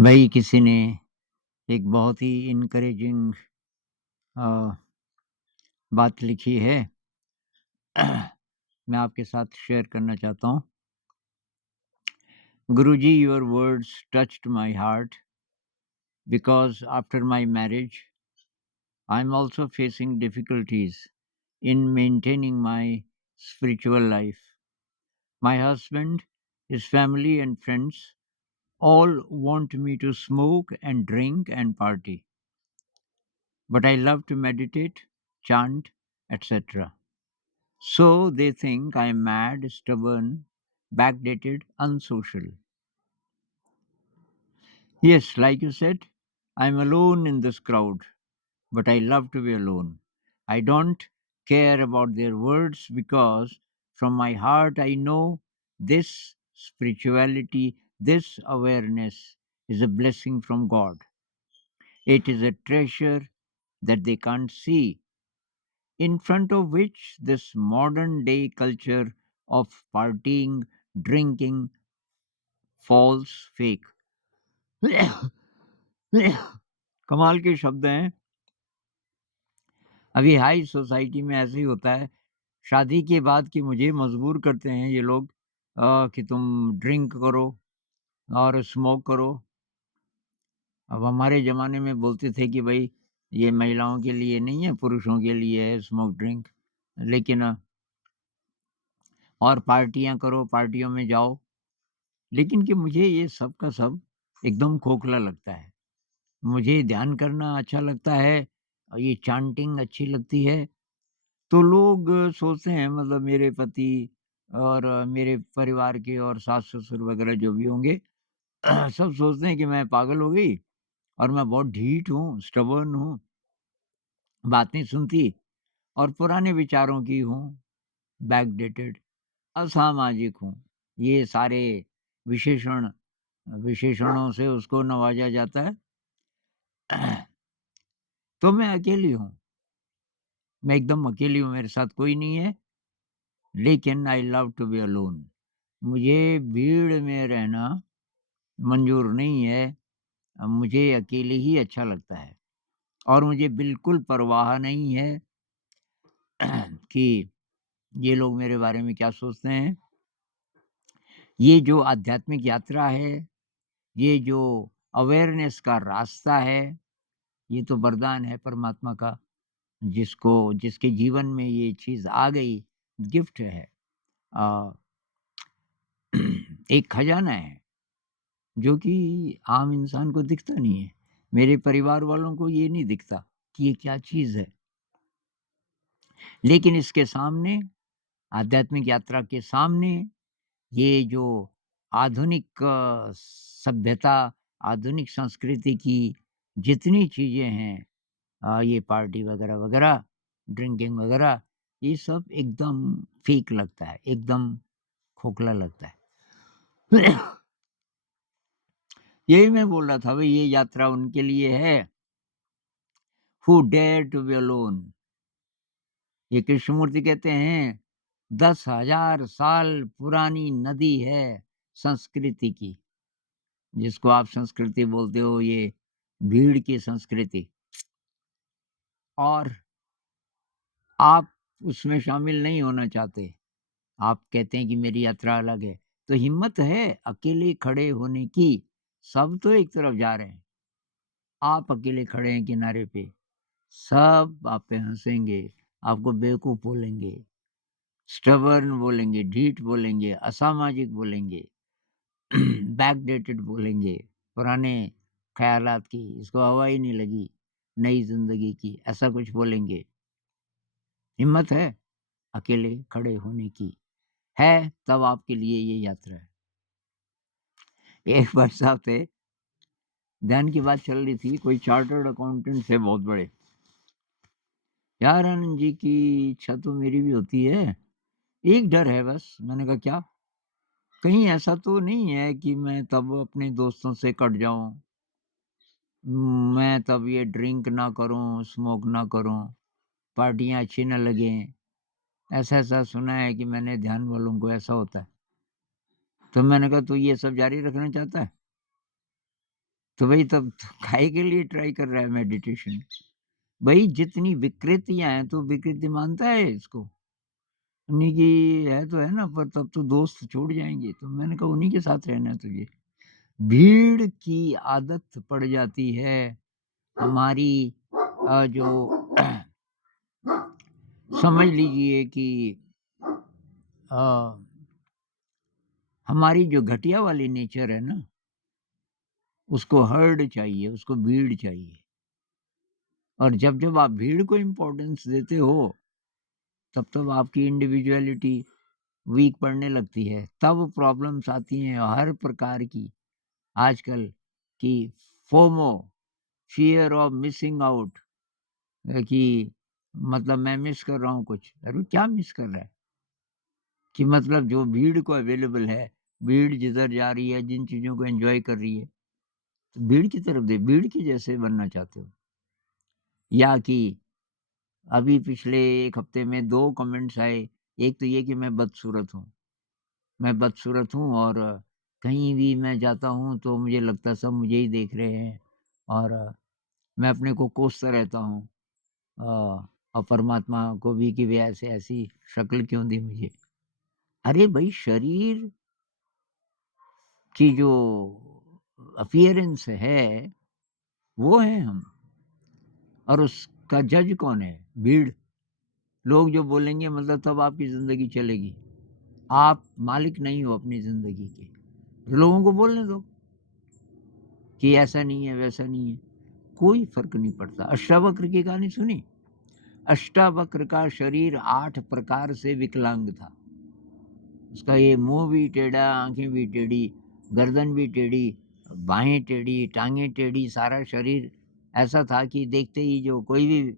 भाई किसी ने एक बहुत ही इनकरेजिंग बात लिखी है। मैं आपके साथ शेयर करना चाहता हूँ। Guruji, your words touched my heart because after my marriage I am also facing difficulties in maintaining my spiritual life. My husband, his family, and friends all want me to smoke and drink and party, but I love to meditate, chant, etc. So they think I am mad, stubborn, backdated, unsocial. Yes, like you said, I am alone in this crowd, but I love to be alone. I don't care about their words because from my heart I know this spirituality, this awareness is a blessing from God. It is a treasure that they can't see, in front of which this modern day culture of partying, drinking falls fake. कमाल के शब्द हैं। अभी high society में ऐसे ही होता है। शादी के बाद कि मुझे मजबूर करते हैं ये लोग कि तुम ड्रिंक करो और स्मोक करो। अब हमारे ज़माने में बोलते थे कि भाई ये महिलाओं के लिए नहीं है, पुरुषों के लिए है स्मोक ड्रिंक। लेकिन और पार्टियाँ करो, पार्टियों में जाओ। लेकिन कि मुझे ये सब का सब एकदम खोखला लगता है। मुझे ध्यान करना अच्छा लगता है, ये चैंटिंग अच्छी लगती है। तो लोग सोचते हैं, मतलब मेरे पति और मेरे परिवार के और सास-ससुर वगैरह जो भी होंगे, सब सोचते हैं कि मैं पागल हो गई और मैं बहुत ढीठ हूँ, स्टबर्न हूँ, बात नहीं सुनती और पुराने विचारों की हूँ, बैकडेटेड, असामाजिक हूँ। ये सारे विशेषण विशेषणों से उसको नवाजा जाता है। तो मैं अकेली हूँ, मैं एकदम अकेली हूँ, मेरे साथ कोई नहीं है, लेकिन I love to be alone. मुझे भीड़ में रहना मंज़ूर नहीं है। मुझे अकेले ही अच्छा लगता है और मुझे बिल्कुल परवाह नहीं है कि ये लोग मेरे बारे में क्या सोचते हैं। ये जो आध्यात्मिक यात्रा है, ये जो अवेयरनेस का रास्ता है, ये तो वरदान है परमात्मा का, जिसके जीवन में ये चीज़ आ गई, गिफ्ट है। अ, एक खजाना है, जो कि आम इंसान को दिखता नहीं है। मेरे परिवार वालों को ये नहीं दिखता कि ये क्या चीज़ है। लेकिन इसके सामने, आध्यात्मिक यात्रा के सामने, ये जो आधुनिक सभ्यता, आधुनिक संस्कृति की जितनी चीज़ें हैं, ये पार्टी वगैरह, ड्रिंकिंग वगैरह, ये सब एकदम फ़ेक लगता है, एकदम खोखला लगता है। यही मैं बोल रहा था, भई ये यात्रा उनके लिए है, हू डेयर टू बी अलोन। ये कृष्णमूर्ति कहते हैं, 10,000 साल पुरानी नदी है संस्कृति की, जिसको आप संस्कृति बोलते हो, ये भीड़ की संस्कृति, और आप उसमें शामिल नहीं होना चाहते। आप कहते हैं कि मेरी यात्रा अलग है, तो हिम्मत है अकेले खड़े होने की। सब तो एक तरफ जा रहे हैं, आप अकेले खड़े हैं किनारे पे। सब आप पे हँसेंगे, आपको बेवकूफ़ बोलेंगे, स्टबर्न बोलेंगे, ढीठ बोलेंगे, असामाजिक बोलेंगे, बैकडेटेड बोलेंगे, पुराने ख़यालात की, इसको हवा ही नहीं लगी नई ज़िंदगी की, ऐसा कुछ बोलेंगे। हिम्मत है अकेले खड़े होने की, है तब आपके लिए ये यात्रा है। एक बार साहब थे, ध्यान की बात चल रही थी, कोई चार्टर्ड अकाउंटेंट थे बहुत बड़े। यार आनंद जी की इच्छा तो मेरी भी होती है, एक डर है बस। मैंने कहा क्या? कहीं ऐसा तो नहीं है कि मैं तब अपने दोस्तों से कट जाऊँ, मैं तब ये ड्रिंक ना करूँ, स्मोक ना करूँ, पार्टियाँ अच्छी ना लगें। ऐसा-ऐसा सुना है कि मैंने ध्यान वालों को ऐसा होता है। तो मैंने कहा, तू ये सब जारी रखना चाहता है? तो भई तब तो काहे के लिए ट्राई कर रहा है मेडिटेशन? भई जितनी विकृतियाँ हैं, तो विकृति मानता है इसको? उन्हीं की है तो है ना, पर तब तो दोस्त छूट जाएँगे। तो मैंने कहा उन्हीं के साथ रहना है तुझे। भीड़ की आदत पड़ जाती है हमारी जो समझ लीजिए कि अ, हमारी जो घटिया वाली नेचर है ना, उसको हर्ड चाहिए, उसको भीड़ चाहिए। और जब-जब आप भीड़ को इम्पोर्टेंस देते हो, तब-तब आपकी इंडिविडुअलिटी वीक पड़ने लगती है। तब प्रॉब्लम्स आती हैं हर प्रकार की आजकल कि FOMO, fear of missing out, कि मतलब मैं मिस कर रहा हूँ कुछ। अरे क्या मिस कर रहा है? कि मतलब जो भीड़ को अवेलेबल है, भीड़ जिधर जा रही है, जिन चीज़ों को एन्जॉय कर रही है, तो भीड़ की तरफ भीड़ के जैसे बनना चाहते हो। या कि अभी पिछले 1 हफ्ते में 2 कमेंट्स आए, एक तो ये कि मैं बदसूरत हूँ और कहीं भी मैं जाता हूँ तो मुझे लगता है सब मुझे ही देख रहे हैं और मैं अपने को कोसता रहता हूँ और परमात्मा को भी कि वे ऐसे ऐसी शक्ल क्यों दी मुझे। अरे भाई शरीर की जो अपीयरेंस है, वो हैं हम और उसका जज कौन है? भीड़। लोग जो बोलेंगे मतलब तब आपकी ज़िंदगी चलेगी। आप मालिक नहीं हो अपनी ज़िंदगी के। लोगों को बोलने दो कि ऐसा नहीं है, वैसा नहीं है। कोई फ़र्क नहीं पड़ता। अष्टावक्र की कहानी सुनी? अष्टावक्र का शरीर 8 प्रकार से विकलांग था। उसका ये मुँह भी टेढ़ा, आँखें भी टेढ़ी, गर्दन भी टेढ़ी, बाहें टेढ़ी, टाँगें टेढ़ी, सारा शरीर ऐसा था कि देखते ही जो कोई भी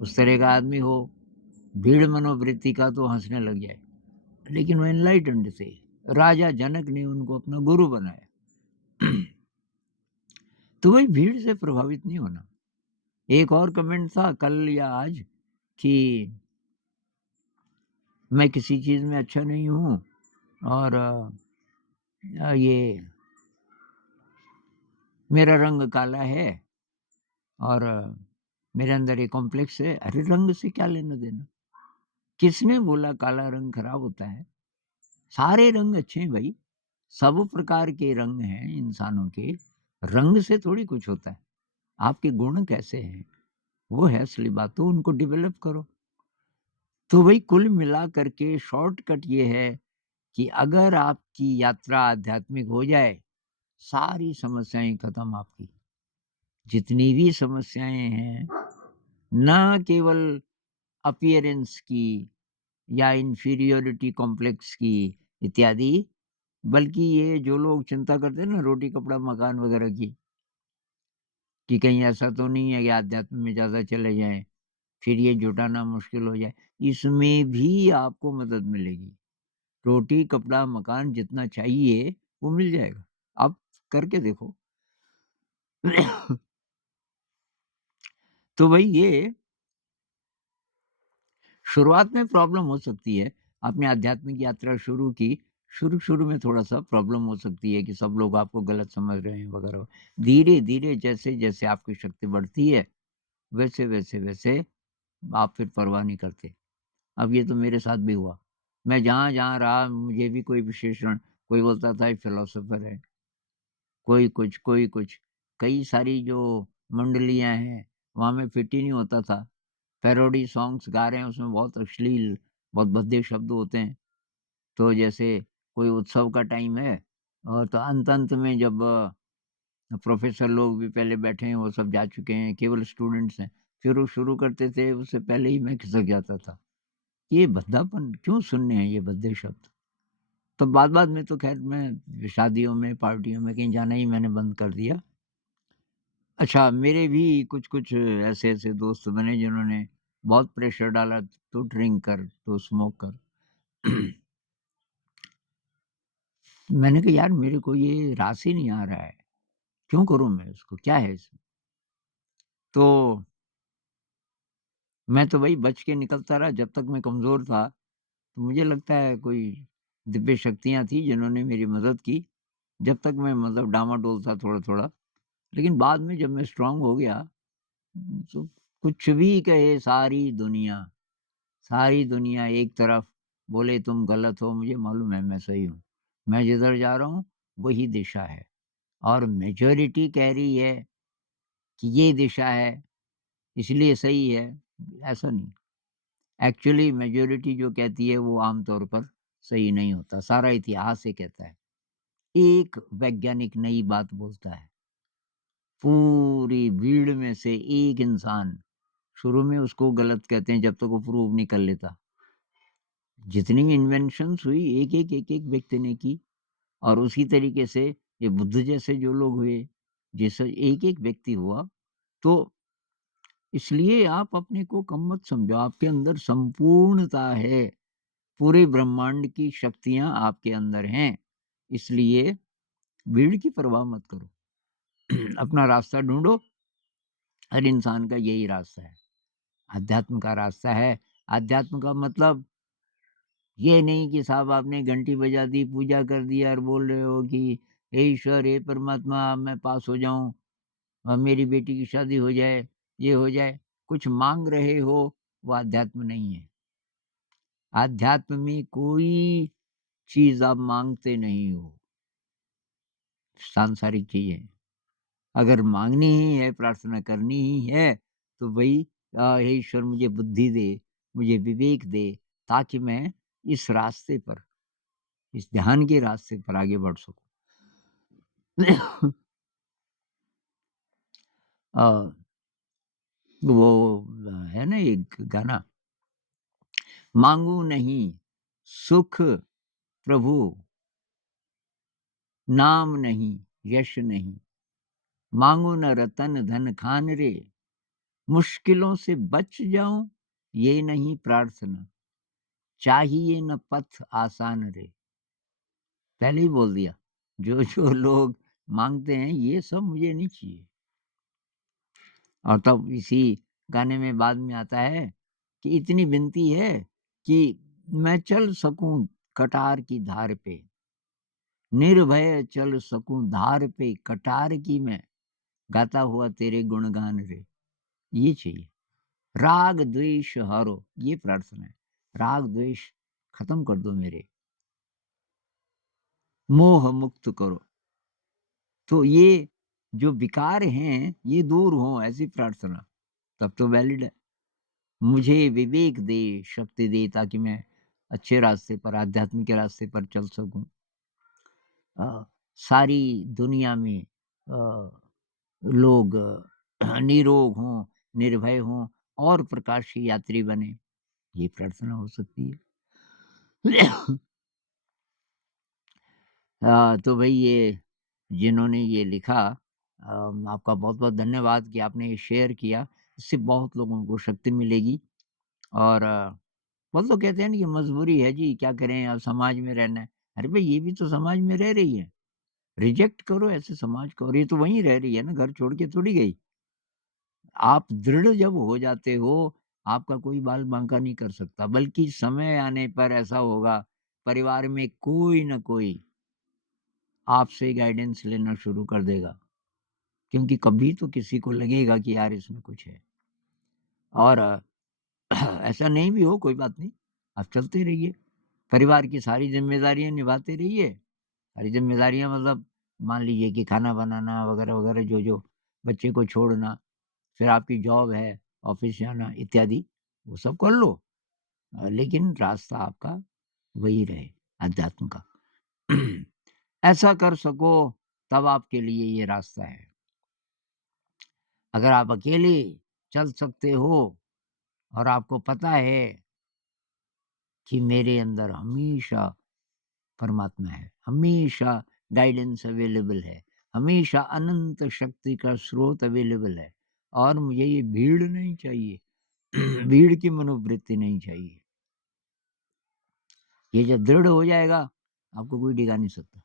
उस तरह का आदमी हो, भीड़ मनोवृत्ति का तो हँसने लग जाए। लेकिन वो एनलाइटेंड थे। राजा जनक ने उनको अपना गुरु बनाया। तो वही भीड़ से प्रभावित नहीं होना। एक और कमेंट था कल या आज कि मैं किसी चीज़ में अच्छा नहीं हूँ और ये मेरा रंग काला है और मेरे अंदर ये कॉम्प्लेक्स है। अरे रंग से क्या लेना-देना? किसने बोला काला रंग खराब होता है? सारे रंग अच्छे हैं भई। सब प्रकार के रंग हैं इंसानों के। रंग से थोड़ी कुछ होता है। आपके गुण कैसे हैं? वो है असली बात, तो उनको डेवलप करो। तो वही कुल मिला कर के शॉर्टकट ये है कि अगर आपकी यात्रा आध्यात्मिक हो जाए, सारी समस्याएँ खत्म आपकी। जितनी भी समस्याएँ हैं, ना केवल अपीयरेंस की या इन्फीरियॉरिटी कॉम्प्लेक्स की इत्यादि, बल्कि ये जो लोग चिंता करते हैं ना रोटी, कपड़ा, मकान वगैरह की, कि कहीं ऐसा तो नहीं है कि आध्यात्म में ज़्यादा चले जाएँ, फिर ये जुटाना मुश्किल हो जाए। इसमें भी आपको मदद मिलेगी। रोटी, कपड़ा, मकान जितना चाहिए, वो मिल जाएगा। आप करके देखो। तो वही ये शुरुआत में प्रॉब्लम हो सकती है। आपने आध्यात्मिक यात्रा शुरू की, शुरू-शुरू में थोड़ा-सा प्रॉब्लम हो सकती है कि सब लोग आपको गलत समझ रहे हैं वगैरह। धीरे-धीरे जैसे-जैसे आपकी शक्ति बढ़ती है, वैसे-वैसे आप फिर परवाह नहीं करते। अब ये तो मेरे साथ भी हुआ। मैं जहाँ-जहाँ रहा मुझे भी कोई विशेषण कोई बोलता था ये फिलॉसफर है, कोई कुछ। कई सारी जो मंडलियाँ हैं, वहाँ मैं फिट ही नहीं होता था। पैरोडी सॉन्ग्स गा रहे हैं, उसमें बहुत अश्लील, बहुत भद्दे शब्द होते हैं। तो जैसे कोई उत्सव का टाइम है और तो अंत-अंत में जब प्रोफ़ेसर लोग भी पहले बैठे हैं, वो सब जा चुके हैं, केवल स्टूडेंट्स हैं। फिर वो शुरू करते थे, उससे पहले ही मैं खिसक जाता था। ये भद्दापन क्यों सुनने हैं ये भद्दे शब्द? तो बाद-बाद में तो ख़ैर मैं शादियों में, पार्टियों में कहीं जाना ही मैंने बंद कर दिया। अच्छा, मेरे भी कुछ-कुछ ऐसे-ऐसे दोस्त बने जिन्होंने बहुत प्रेशर डाला, "तू ड्रिंक कर, तू स्मोक कर।" मैंने कहा, "यार मेरे को ये रास ही नहीं आ रहा है, क्यों करूँ मैं इसको? क्या है इसमें?" तो मैं तो वही बच के निकलता रहा जब तक मैं कमज़ोर था, तो मुझे लगता है कोई दिव्य शक्तियाँ थी जिन्होंने मेरी मदद की, जब तक मैं मतलब डामाडोल था थोड़ा-थोड़ा। लेकिन बाद में जब मैं स्ट्रॉन्ग हो गया, तो कुछ भी कहे सारी दुनिया एक तरफ बोले तुम गलत हो, मुझे मालूम है मैं सही हूँ। मैं जिधर जा रहा हूँ वही दिशा है, और मेजॉरिटी कह रही है कि ये दिशा है इसलिए सही है, ऐसा नहीं। एक्चुअली मेजॉरिटी जो कहती है वो आम तौर पर सही नहीं होता, सारा इतिहास ये कहता है। एक वैज्ञानिक नई बात बोलता है, पूरी भीड़ में से एक इंसान, शुरू में उसको गलत कहते हैं जब तक वो प्रूव नहीं कर लेता। जितनी इन्वेंशंस हुई एक-एक व्यक्ति ने की, और उसी तरीके से ये बुद्ध जैसे जो लोग हुए, जैसे एक-एक व्यक्ति हुआ, तो इसलिए आप अपने को कम मत समझो, आपके अंदर संपूर्णता है, पूरे ब्रह्मांड की शक्तियाँ आपके अंदर हैं, इसलिए भीड़ की परवाह मत करो। अपना रास्ता ढूँढो, हर इंसान का यही रास्ता है, अध्यात्म का रास्ता है। अध्यात्म का मतलब ये नहीं कि साहब आपने घंटी बजा दी, पूजा कर दिया और बोल रहे हो कि हे ईश्वर, हे परमात्मा, मैं पास हो जाऊँ, मेरी बेटी की शादी हो जाए, ये हो जाए। कुछ माँग रहे हो, वो अध्यात्म नहीं है। अध्यात्म में कोई चीज़ आप माँगते नहीं हो, सांसारिक चीज़ें। अगर माँगनी ही है, प्रार्थना करनी ही है, तो वही हे ईश्वर मुझे बुद्धि दे, मुझे विवेक दे, ताकि मैं इस रास्ते पर, इस ध्यान के रास्ते पर आगे बढ़ सकूँ। अ, वो है ना एक गाना, माँगू नहीं सुख प्रभु, नाम नहीं, यश नहीं, माँगू न रतन धन खान रे, मुश्किलों से बच जाऊँ ये नहीं प्रार्थना, चाहिए न पथ आसान रे। पहले ही बोल दिया, जो लोग माँगते हैं ये सब मुझे नहीं चाहिए। और तब इसी गाने में बाद में आता है कि इतनी विनती है कि मैं चल सकूँ कटार की धार पे, निर्भय चल सकूँ धार पे कटार की मैं, गाता हुआ तेरे गुणगान रे। ये चाहिए। राग द्वेष हरो, ये प्रार्थना है। राग द्वेष खत्म कर दो मेरे, मोह मुक्त करो। तो ये जो विकार हैं, ये दूर हों, ऐसी प्रार्थना, तब तो वैलिड है। मुझे विवेक दे, शक्ति दे, ताकि मैं अच्छे रास्ते पर, आध्यात्म के रास्ते पर चल सकूँ। सारी दुनिया में लोग निरोग हों, निर्भय हों और प्रकाश की यात्री बने, ये प्रार्थना हो सकती है। तो भई ये जिन्होंने ये लिखा, आपका बहुत-बहुत धन्यवाद कि आपने ये शेयर किया। इससे बहुत लोगों को शक्ति मिलेगी, और बहुत लोग कहते हैं ना कि मजबूरी है जी, क्या करें अब समाज में रहना है। अरे भई ये भी तो समाज में रह रही है, रिजेक्ट करो ऐसे समाज को, और ये तो वहीं रह रही है ना, घर छोड़ के थोड़ी गई। आप दृढ़ जब हो जाते हो, आपका कोई बाल-बांका नहीं कर सकता, बल्कि समय आने पर ऐसा होगा, परिवार में कोई न कोई आपसे गाइडेंस लेना शुरू कर देगा, क्योंकि कभी तो किसी को लगेगा कि यार इसमें कुछ है। और ऐसा नहीं भी हो, कोई बात नहीं, आप चलते रहिए, परिवार की सारी ज़िम्मेदारियाँ निभाते रहिए। सारी ज़िम्मेदारियाँ मतलब मान लीजिए कि खाना बनाना वगैरह-वगैरह, जो-जो, बच्चे को छोड़ना, फिर आपकी जॉब है, ऑफ़िस जाना इत्यादि, वो सब कर लो। लेकिन रास्ता आपका वही रहे, अध्यात्म का। ऐसा कर सको, तब आपके लिए ये रास्ता है। अगर आप अकेले चल सकते हो, और आपको पता है कि मेरे अंदर हमेशा परमात्मा है, हमेशा गाइडेंस अवेलेबल है, हमेशा अनंत शक्ति का स्रोत अवेलेबल है, और मुझे ये भीड़ नहीं चाहिए, भीड़ की मनोवृत्ति नहीं चाहिए। ये जब दृढ़ हो जाएगा, आपको कोई डिगा नहीं सकता।